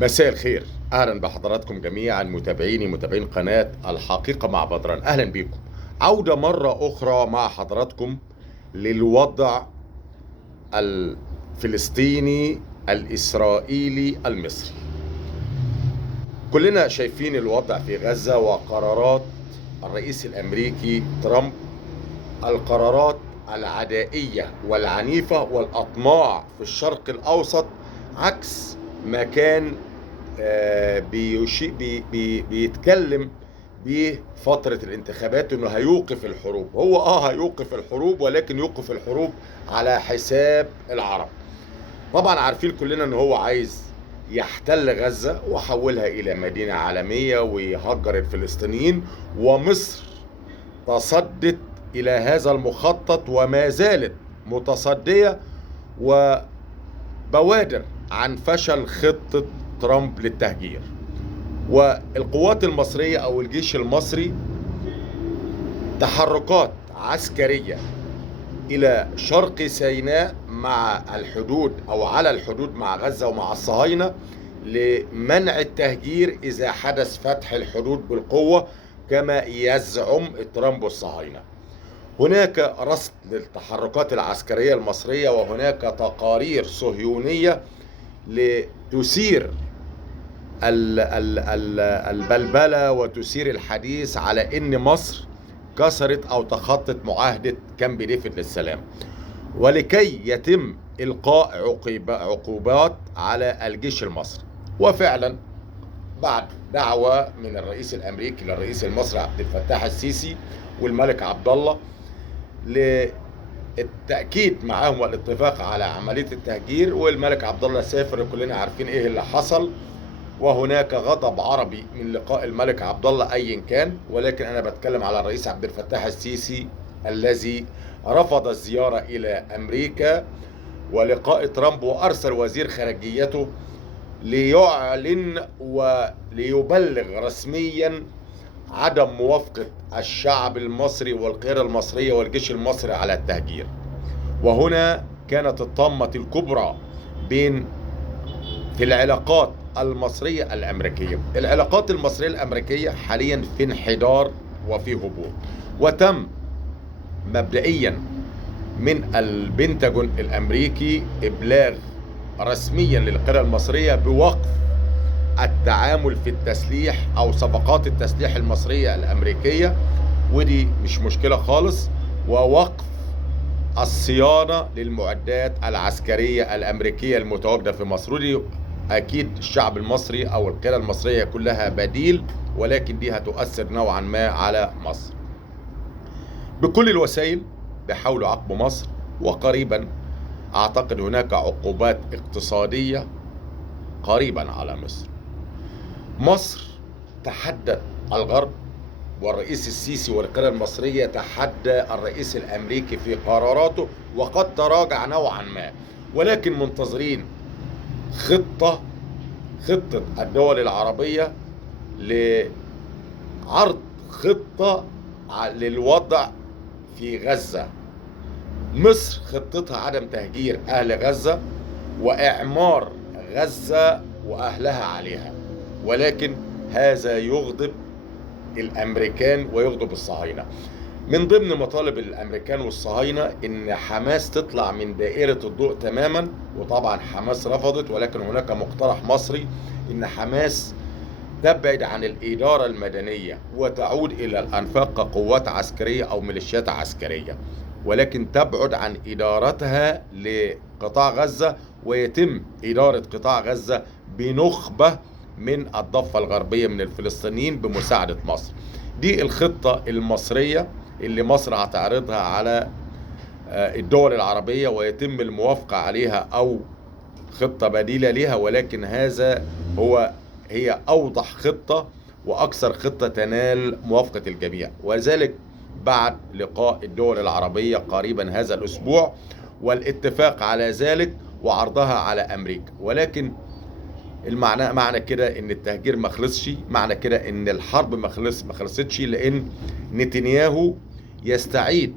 مساء الخير، اهلا بحضراتكم جميعا متابعين قناة الحقيقة مع بدران. اهلا بكم. عودة مرة اخرى مع حضراتكم للوضع الفلسطيني الاسرائيلي المصري. كلنا شايفين الوضع في غزة وقرارات الرئيس الامريكي ترامب، القرارات العدائية والعنيفة والاطماع في الشرق الاوسط، عكس ما كان بيتكلم بفترة الانتخابات انه هيوقف الحروب. هو هيوقف الحروب، ولكن يوقف الحروب على حساب العرب. طبعا عارفين كلنا ان هو عايز يحتل غزة ويحولها الى مدينة عالمية ويهجر الفلسطينيين، ومصر تصدت الى هذا المخطط وما زالت متصدية، وبوادر عن فشل خطة ترامب للتهجير. والقوات المصرية أو الجيش المصري تحركات عسكرية إلى شرق سيناء مع الحدود أو على الحدود مع غزة ومع الصهاينة لمنع التهجير إذا حدث فتح الحدود بالقوة كما يزعم ترامب والصهاينة. هناك رصد للتحركات العسكرية المصرية، وهناك تقارير صهيونية لتثير البلبلة وتثير الحديث على ان مصر كسرت او تخطت معاهدة كامب ديفيد للسلام، ولكي يتم القاء عقوبات على الجيش المصري. وفعلا بعد دعوة من الرئيس الامريكي للرئيس المصري عبد الفتاح السيسي والملك عبد الله للتأكيد معاهم والاتفاق على عملية التهجير، والملك عبد الله سافر، كلنا عارفين ايه اللي حصل. وهناك غضب عربي من لقاء الملك عبد الله ايا كان، ولكن انا بتكلم على الرئيس عبد الفتاح السيسي الذي رفض الزيارة الى امريكا ولقاء ترامب، وارسل وزير خارجيته ليعلن وليبلغ رسميا عدم موافقة الشعب المصري والقيادة المصرية والجيش المصري على التهجير. وهنا كانت الطامة الكبرى في العلاقات المصرية الأمريكية. العلاقات المصرية الأمريكية حاليا في انحدار وفي هبوط، وتم مبدئيا من البنتاجون الأمريكي إبلاغ رسميا للقيادة المصرية بوقف التعامل في التسليح أو صفقات التسليح المصرية الأمريكية، ودي مش مشكلة خالص، ووقف الصيانة للمعدات العسكرية الأمريكية المتواجدة في مصر. ودي أكيد الشعب المصري أو القيادة المصرية كلها بديل، ولكن دي هتؤثر نوعا ما على مصر. بكل الوسائل بيحاولوا عقب مصر، وقريبا أعتقد هناك عقوبات اقتصادية قريبا على مصر. مصر تحدت الغرب والرئيس السيسي والقيادة المصرية تحدى الرئيس الأمريكي في قراراته، وقد تراجع نوعا ما، ولكن منتظرين خطة الدول العربية لعرض خطة للوضع في غزة. مصر خطتها عدم تهجير أهل غزة وإعمار غزة وأهلها عليها، ولكن هذا يغضب الأمريكان ويغضب الصهاينة. من ضمن مطالب الأمريكان والصهاينة إن حماس تطلع من دائرة الضوء تماما، وطبعا حماس رفضت، ولكن هناك مقترح مصري إن حماس تبعد عن الإدارة المدنية وتعود إلى الأنفاق كقوات عسكرية أو ميليشيات عسكرية، ولكن تبعد عن إدارتها لقطاع غزة، ويتم إدارة قطاع غزة بنخبة من الضفة الغربية من الفلسطينيين بمساعدة مصر. دي الخطة المصرية اللي مصر هتعرضها على الدول العربية ويتم الموافقة عليها أو خطة بديلة لها، ولكن هي أوضح خطة وأكثر خطة تنال موافقة الجميع، وذلك بعد لقاء الدول العربية قريبا هذا الأسبوع والاتفاق على ذلك وعرضها على أمريكا. ولكن معنى كده ان التهجير ما خلصش، معنى كده ان الحرب ما خلصتش، لان نتنياهو يستعيد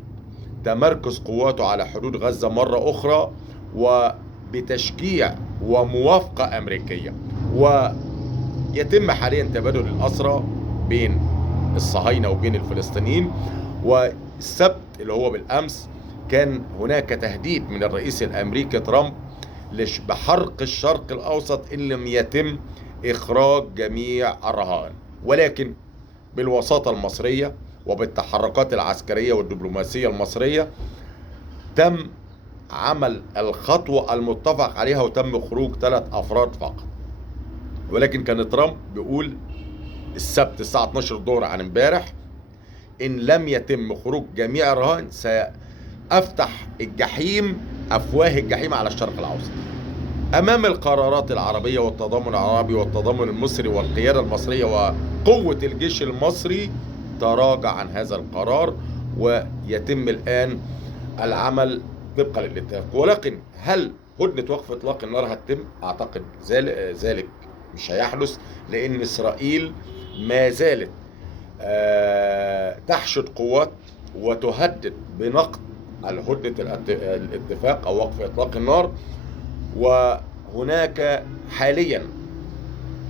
تمركز قواته على حدود غزة مرة اخرى، بتشجيع وموافقة أمريكية. ويتم حاليا تبادل الأسرى بين الصهاينة وبين الفلسطينيين. والسبت اللي هو بالأمس كان هناك تهديد من الرئيس الأمريكي ترامب بحرق الشرق الأوسط إن لم يتم إخراج جميع الرهائن. ولكن بالوساطة المصرية وبالتحركات العسكرية والدبلوماسية المصرية تم عمل الخطوة المتفق عليها وتم خروج 3 أفراد فقط. ولكن كان ترامب بيقول السبت الساعة 12 الظهر عن امبارح إن لم يتم خروج جميع الرهائن سأفتح الجحيم، أفواه الجحيم على الشرق الأوسط. أمام القرارات العربية والتضامن العربي والتضامن المصري والقيادة المصرية وقوة الجيش المصري تراجع عن هذا القرار، ويتم الآن العمل طبقا للاتفاق. ولكن هل هدنة وقف إطلاق النار هتتم؟ أعتقد ذلك مش هيحدث، لأن إسرائيل ما زالت تحشد قوات وتهدد بنقض هدنة الاتفاق أو وقف إطلاق النار. وهناك حاليا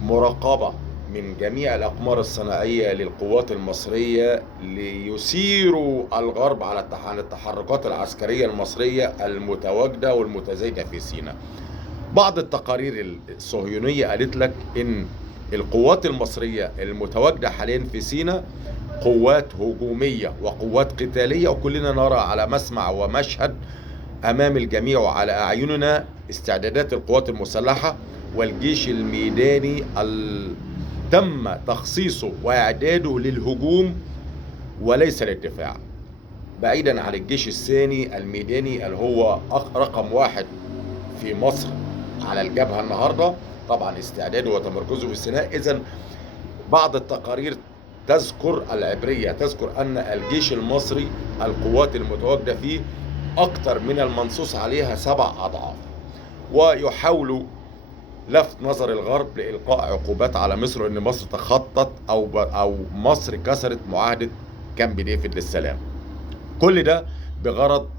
مراقبة من جميع الأقمار الصناعية للقوات المصرية ليثيروا الغرب على التحركات العسكرية المصرية المتواجدة والمتزايدة في سيناء. بعض التقارير الصهيونية قالت لك إن القوات المصرية المتواجدة حاليا في سيناء قوات هجومية وقوات قتالية، وكلنا نرى على مسمع ومشهد أمام الجميع وعلى أعيننا استعدادات القوات المسلحة والجيش الميداني تم تخصيصه وإعداده للهجوم وليس للدفاع، بعيدا عن الجيش الثاني الميداني اللي هو رقم 1 في مصر على الجبهة النهاردة، طبعا استعداده وتمركزه في سيناء. إذن بعض التقارير تذكر العبرية تذكر أن الجيش المصري القوات المتواجدة فيه أكثر من المنصوص عليها 7 أضعاف، ويحاولوا لفت نظر الغرب لإلقاء عقوبات على مصر، إن مصر تخطت أو مصر كسرت معاهدة كامب ديفيد للسلام. كل ده بغرض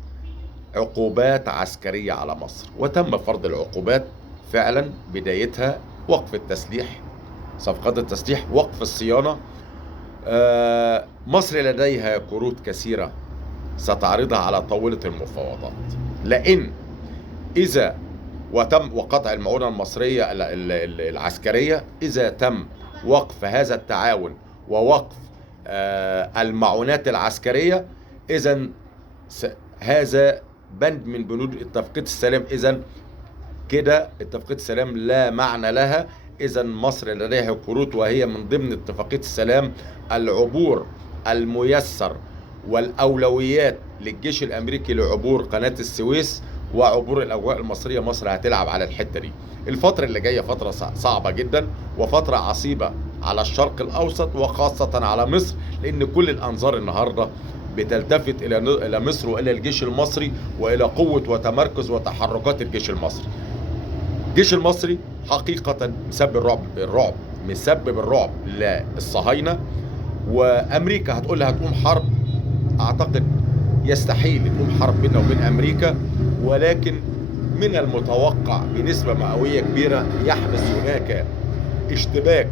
عقوبات عسكرية على مصر، وتم فرض العقوبات فعلا، بدايتها وقف التسليح، صفقات التسليح، وقف الصيانة. مصر لديها كروت كثيرة ستعرضها على طاولة المفاوضات، لأن إذا وتم وقطع المعونة المصرية العسكرية، إذا تم وقف هذا التعاون ووقف المعونات العسكرية، إذن هذا بند من بنود اتفاقية السلام. إذن كده اتفاقية السلام لا معنى لها. إذن مصر لديها كروت، وهي من ضمن اتفاقية السلام العبور الميسر والأولويات للجيش الأمريكي لعبور قناة السويس وعبور الأجواء المصرية. مصر هتلعب على الحتة دي. الفترة اللي جاية فترة صعبة جدا وفترة عصيبة على الشرق الأوسط وخاصة على مصر، لأن كل الأنظار النهاردة بتلتفت إلى مصر وإلى الجيش المصري وإلى قوة وتمركز وتحركات الجيش المصري. الجيش المصري حقيقة مسبب الرعب للصهاينة، وأمريكا هتقول لها هتقوم حرب. أعتقد يستحيل يقوم حرب بيننا وبين أمريكا، ولكن من المتوقع بنسبة مئوية كبيرة يحدث هناك اشتباك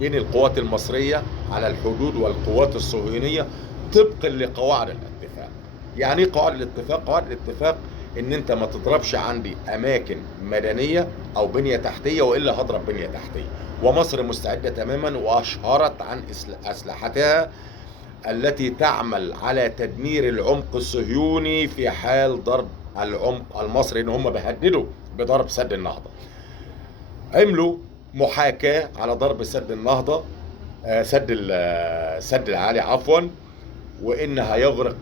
بين القوات المصرية على الحدود والقوات الصهيونية طبقا لقواعد الاتفاق. يعني ايه قواعد الاتفاق؟ قواعد الاتفاق ان انت ما تضربش عندي اماكن مدنية او بنية تحتية، والا هضرب بنية تحتية. ومصر مستعدة تماما، واشهرت عن اسلحتها التي تعمل على تدمير العمق الصهيوني في حال ضرب العمق المصري، ان هم بيهددوا بضرب سد النهضة. عملوا محاكاة على ضرب سد النهضة، سد العالي عفوا، وإن هيغرق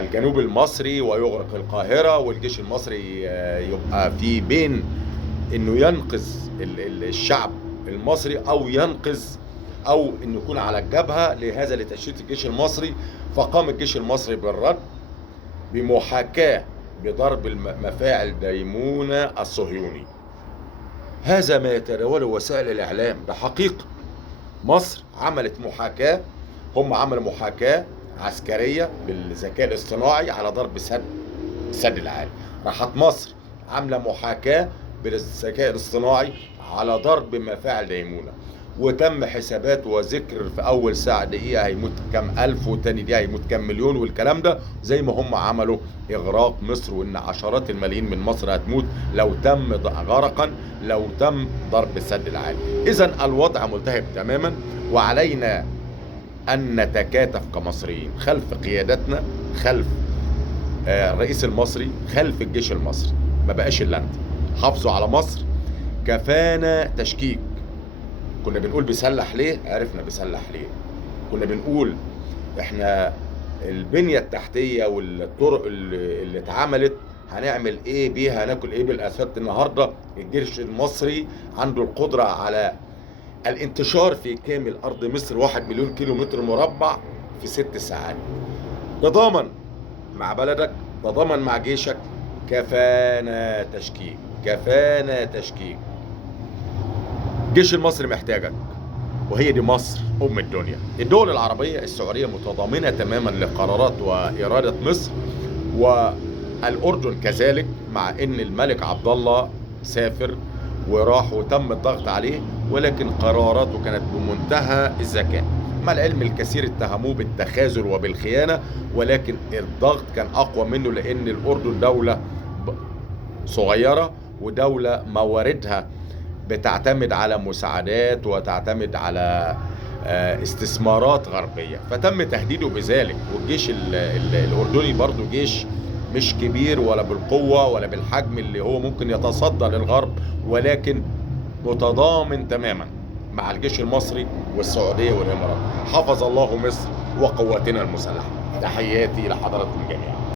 الجنوب المصري ويغرق القاهرة، والجيش المصري يبقى في بين إنه ينقذ الشعب المصري أو ينقذ أو إنه يكون على الجبهة لهذا لتشتيت الجيش المصري. فقام الجيش المصري بالرد بمحاكاة بضرب مفاعل ديمونة الصهيوني. هذا ما يتداوله وسائل الإعلام بحقيقة. مصر عملت محاكاة، هم عملوا محاكاة عسكرية بالذكاء الاصطناعي على ضرب سد السد العالي. راحت مصر عامله محاكاه بالذكاء الاصطناعي على ضرب مفاعل ديمونه، وتم حسابات وذكر في اول ساعه دقيقه هيموت كام الف، وتاني دقيقه هيموت كام مليون، والكلام ده زي ما هم عملوا اغراق مصر، وان عشرات الملايين من مصر هتموت لو تم غرقا، لو تم ضرب السد العالي. اذا الوضع ملتهب تماما، وعلينا ان نتكاتف كمصريين خلف قيادتنا، خلف الرئيس المصري، خلف الجيش المصري. ما بقاش الا انت. حافظوا على مصر. كفانا تشكيك. كنا بنقول بيسلح ليه؟ عرفنا بيسلح ليه. كنا بنقول احنا البنية التحتية والطرق اللي اتعملت هنعمل ايه بيها، هناكل ايه بالاسفلت. النهارده الجيش المصري عنده القدرة على الانتشار في كامل ارض مصر 1 مليون كيلو متر مربع في 6 ساعات. تضامن مع بلدك، تضامن مع جيشك. كفانا تشكيك، كفانا تشكيك. الجيش المصري محتاجك، وهي دي مصر أم الدنيا. الدول العربية السعودية متضامنة تماما لقرارات وإرادة مصر، والأردن كذلك، مع أن الملك عبد الله سافر وراح وتم الضغط عليه، ولكن قراراته كانت بمنتهى الذكاء. مع العلم الكثير اتهموه بالتخاذل وبالخيانة، ولكن الضغط كان أقوى منه، لأن الأردن دولة صغيرة، ودولة مواردها بتعتمد على مساعدات وتعتمد على استثمارات غربية، فتم تهديده بذلك. والجيش الأردني برضو جيش مش كبير ولا بالقوة ولا بالحجم اللي هو ممكن يتصدى للغرب، ولكن متضامن تماما مع الجيش المصري والسعودية والإمارات. حفظ الله مصر وقواتنا المسلحة. تحياتي لحضراتكم جميعا.